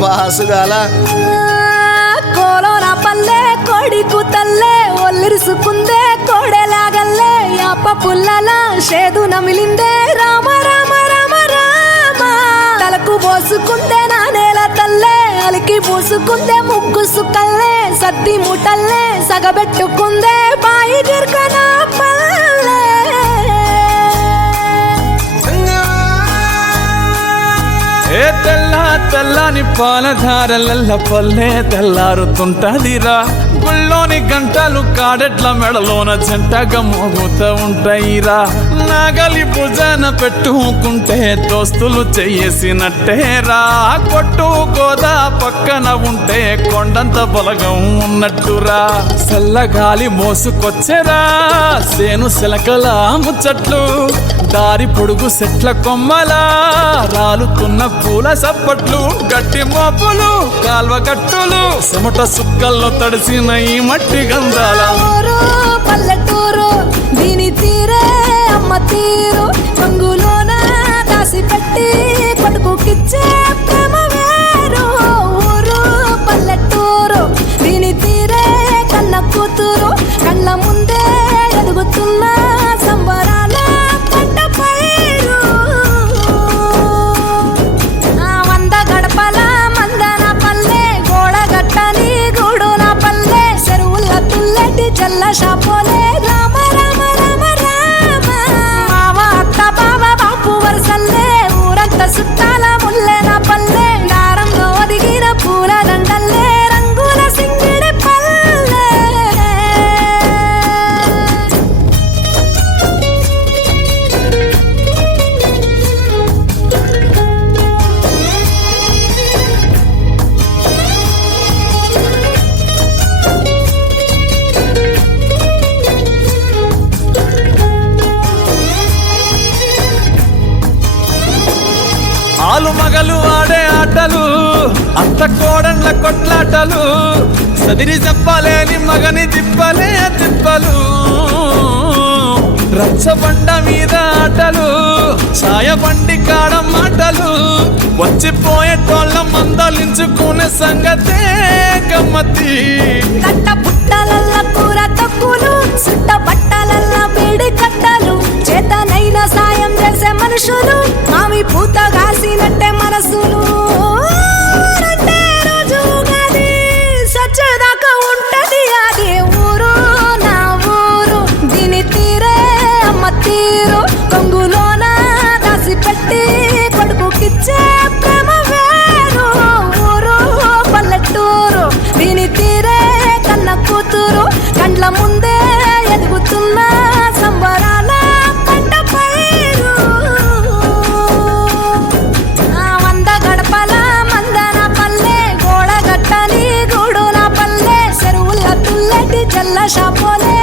పాసుగాల కోలోన పల్లె కోడి కూతల్లే ఒల్లిరుసుకుందే కోడెలాగల్లే యాప పుల్లల షేదు నమిలిందే రామ రామ రామ రామ తలకు పోసుకుందే నా నేల తల్లే అలికి పూసుకుందే ముగ్గు సుక్కల్లే సద్ది ముటల్లే సగబెట్టుకుందే బాయి గిర్కన పల్లె ఏ తెల్లని పాలధారలల్ల పల్లె తెల్లారుతుంటదిరా గుళ్ళోని గంటలు కాడెట్ల మెడలోన జంటగా మోగుతూ ఉంటాయిరా నాగలి భుజాన పెట్టుకుంటే దోస్తులు చెయ్యేసినట్టేరా కొట్టు గోదా పక్కన ఉంటే కొండంత బలగం ఉన్నట్టురా చల్లగాలి మోసుకొచ్చెరా సేను శిలకల ముచ్చట్లు దారి పొడుగు చెట్ల కొమ్మలా రాలుతున్న పూల సప్పట్లు గట్టి మోపులు కాల్వ గట్టులు చెమట సుక్కల్లో తడిసిన ఈ మట్టి గంధాల పల్లెటూరు దీని తీరే అమ్మ తీరు రంగులోన దాసి పెట్టి కొడుకుకిచ్చే ప్రేమ వేరు ఊరు పల్లెటూరు దీని తీరే కన్న కూతురు కళ్ళ ముందే ఎదుగుతున్న సంబరాల పంట పైరు వంద గడపల మందన పల్లె గోడ గట్టని గూడు నా పల్లె చెరువుల తుల్లటి జల్ల షాపోలే రామ రామ రామ రామ మావ అత్త బావ బాపు వరసల్లే ఊరంత సుట్టాల ముల్లె నా పల్లె దారంలో ఒదిగిన పూల దండల్లే రంగుల సింగిడి పల్లె ఆలు మగలు ఆడే ఆటలు అత్త కోడన్ల కొట్లాటలు సదిరి చెప్పలేని మగని తిప్పలే తిప్పలు రచ్చబండ మీద ఆటలు ఛాయ బండి కాడ మాటలు వచ్చిపోయేటోళ్ళ మందలించుకునే సంగతే గమ్మతి కట్ట పుట్టలల్ల కూర తక్కువలు సుట్ట బట్టలల్ల వేడి కట్టలు చేతనైన సాయం చేసే మనుషులు మామి పూత కాసినట్టే మనసులు అంటే రోజు గది సచ్చేదాకా ఉంటది అది ఊరు నా ఊరు దీని తీరే అమ్మ తీరు కొంగులోన దాసి పెట్టి కొడుకుకిచ్చే ప్రేమ వేరు ఊరు పల్లెటూరు దీని తీరే కన్న కూతురు కండ్ల ముందే ఎదుగుతున్న సంబరాల పంట పైరు వంద గడపల మందన పల్లె గోడ గట్టని గూడు నా పల్లె చెరువుల తుల్లటి జల్ల షాపోలే